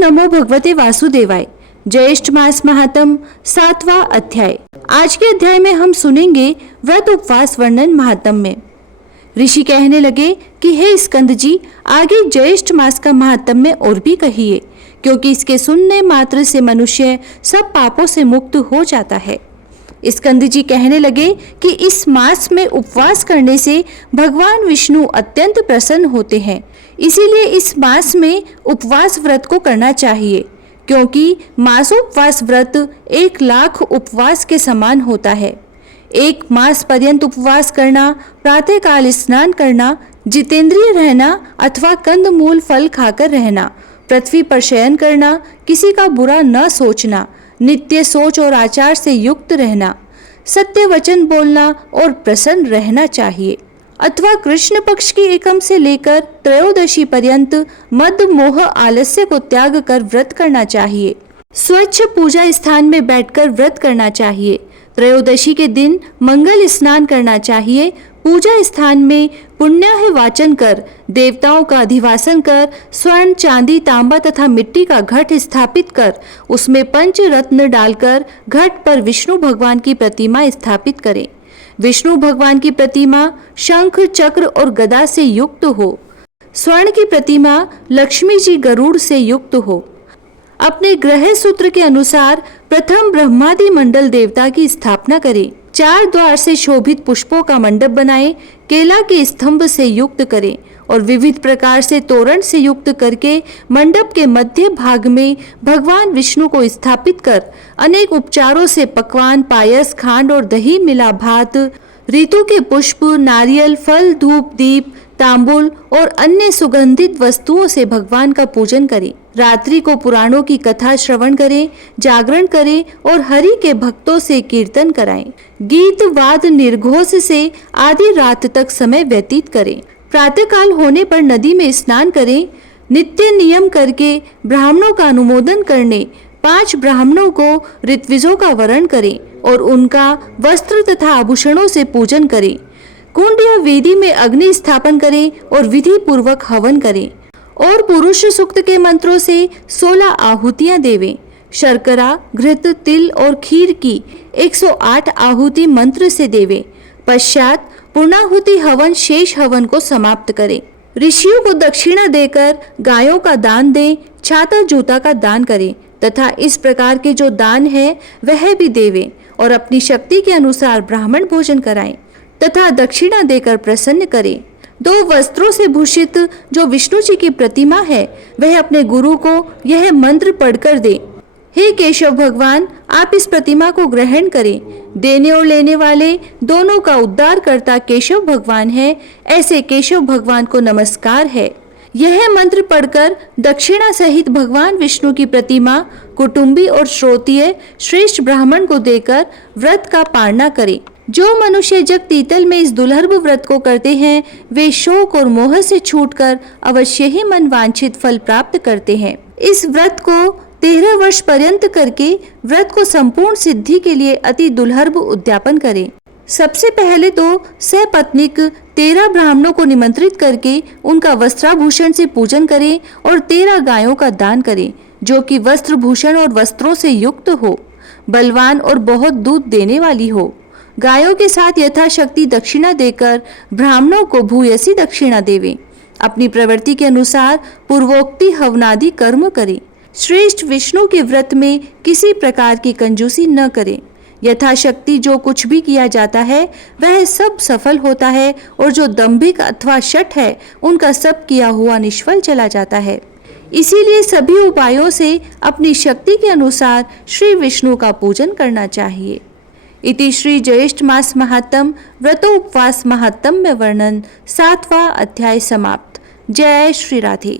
नमो भगवते वासुदेवाय। ज्येष्ठ मास महात्म 7वां अध्याय। आज के अध्याय में हम सुनेंगे व्रत उपवास वर्णन महात्म में। ऋषि कहने लगे कि हे स्कंद जी, आगे ज्येष्ठ मास का महात्म में और भी कहिए, क्योंकि इसके सुनने मात्र से मनुष्य सब पापों से मुक्त हो जाता है। स्कंद जी कहने लगे कि इस मास में उपवास करने से भगवान विष्णु अत्यंत प्रसन्न होते हैं, इसीलिए इस मास में उपवास व्रत को करना चाहिए, क्योंकि मासोपवास व्रत 1,00,000 उपवास के समान होता है। 1 मास पर्यंत उपवास करना, प्रातःकाल स्नान करना, जितेंद्रिय रहना अथवा कंदमूल फल खाकर रहना, पृथ्वी पर शयन करना, किसी का बुरा न सोचना, नित्य सोच और आचार से युक्त रहना, सत्य वचन बोलना और प्रसन्न रहना चाहिए, अथवा कृष्ण पक्ष की एकम से लेकर त्रयोदशी पर्यंत मद मोह आलस्य को त्याग कर व्रत करना चाहिए। स्वच्छ पूजा स्थान में बैठकर व्रत करना चाहिए। त्रयोदशी के दिन मंगल स्नान करना चाहिए। पूजा स्थान में पुण्य वाचन कर, देवताओं का अधिवासन कर, स्वर्ण, चांदी, तांबा तथा मिट्टी का घट स्थापित कर, उसमें पंच रत्न डालकर घट पर विष्णु भगवान की प्रतिमा स्थापित करें। विष्णु भगवान की प्रतिमा शंख, चक्र और गदा से युक्त हो। स्वर्ण की प्रतिमा लक्ष्मी जी गरुड़ से युक्त हो। अपने ग्रह सूत्र के अनुसार प्रथम ब्रह्मादि मंडल देवता की स्थापना करें। 4 द्वार से शोभित पुष्पों का मंडप बनाएं, केला के स्तंभ से युक्त करें और विविध प्रकार से तोरण से युक्त करके मंडप के मध्य भाग में भगवान विष्णु को स्थापित कर अनेक उपचारों से पकवान, पायस, खांड और दही मिला भात, ऋतु के पुष्प, नारियल, फल, धूप, दीप, तांबुल और अन्य सुगंधित वस्तुओं से भगवान का पूजन करें। रात्रि को पुराणों की कथा श्रवण करें, जागरण करें और हरि के भक्तों से कीर्तन कराएं। गीत वाद निर्घोष से आधी रात तक समय व्यतीत करें। प्रातःकाल होने पर नदी में स्नान करें। नित्य नियम करके ब्राह्मणों का अनुमोदन करने 5 ब्राह्मणों को ऋत्विजों का वरण करें और उनका वस्त्र तथा आभूषणों से पूजन करें। कुंड या वेदी में अग्नि स्थापन करें और विधि पूर्वक हवन करें और पुरुष सूक्त के मंत्रों से 16 आहुतियां देवें। शर्करा, घृत, तिल और खीर की 108 आहुति मंत्र से देवें। पश्चात पूर्णाहुति हवन शेष हवन को समाप्त करें। ऋषियों को दक्षिणा देकर गायों का दान दें, छाता जूता का दान करें तथा इस प्रकार के जो दान है वह भी देवें और अपनी शक्ति के अनुसार ब्राह्मण भोजन कराएं तथा दक्षिणा देकर प्रसन्न करें। 2 वस्त्रों से भूषित जो विष्णु जी की प्रतिमा है वह अपने गुरु को यह मंत्र पढ़कर दे। हे केशव भगवान, आप इस प्रतिमा को ग्रहण करें। देने और लेने वाले दोनों का उद्धार करता केशव भगवान है, ऐसे केशव भगवान को नमस्कार है। यह मंत्र पढ़कर दक्षिणा सहित भगवान विष्णु की प्रतिमा कुटुंबी और श्रोतीय श्रेष्ठ ब्राह्मण को देकर व्रत का पालना करें। जो मनुष्य जग तीतल में इस दुर्लभ व्रत को करते हैं वे शोक और मोह से छूटकर अवश्य ही मन वांछित फल प्राप्त करते हैं। इस व्रत को 13 वर्ष पर्यंत करके व्रत को संपूर्ण सिद्धि के लिए अति दुर्लभ उद्यापन करें। सबसे पहले तो सपत्नीक 13 ब्राह्मणों को निमंत्रित करके उनका वस्त्राभूषण से पूजन करें और 13 गायों का दान करें, जो कि वस्त्र भूषण और वस्त्रों से युक्त हो, बलवान और बहुत दूध देने वाली हो। गायों के साथ यथाशक्ति दक्षिणा देकर ब्राह्मणों को भूयसी दक्षिणा देवें। अपनी प्रवृत्ति के अनुसार पूर्वोक्ति हवनादि कर्म करें। श्रेष्ठ विष्णु के व्रत में किसी प्रकार की कंजूसी न करें। यथाशक्ति जो कुछ भी किया जाता है वह सब सफल होता है और जो दंभिक अथवा शठ है उनका सब किया हुआ निष्फल चला जाता है। इसीलिए सभी उपायों से अपनी शक्ति के अनुसार श्री विष्णु का पूजन करना चाहिए। इति श्री ज्येष्ठ मास महात्म व्रतोपवास महात्म्य वर्णन 7वां अध्याय समाप्त। जय श्री राधे।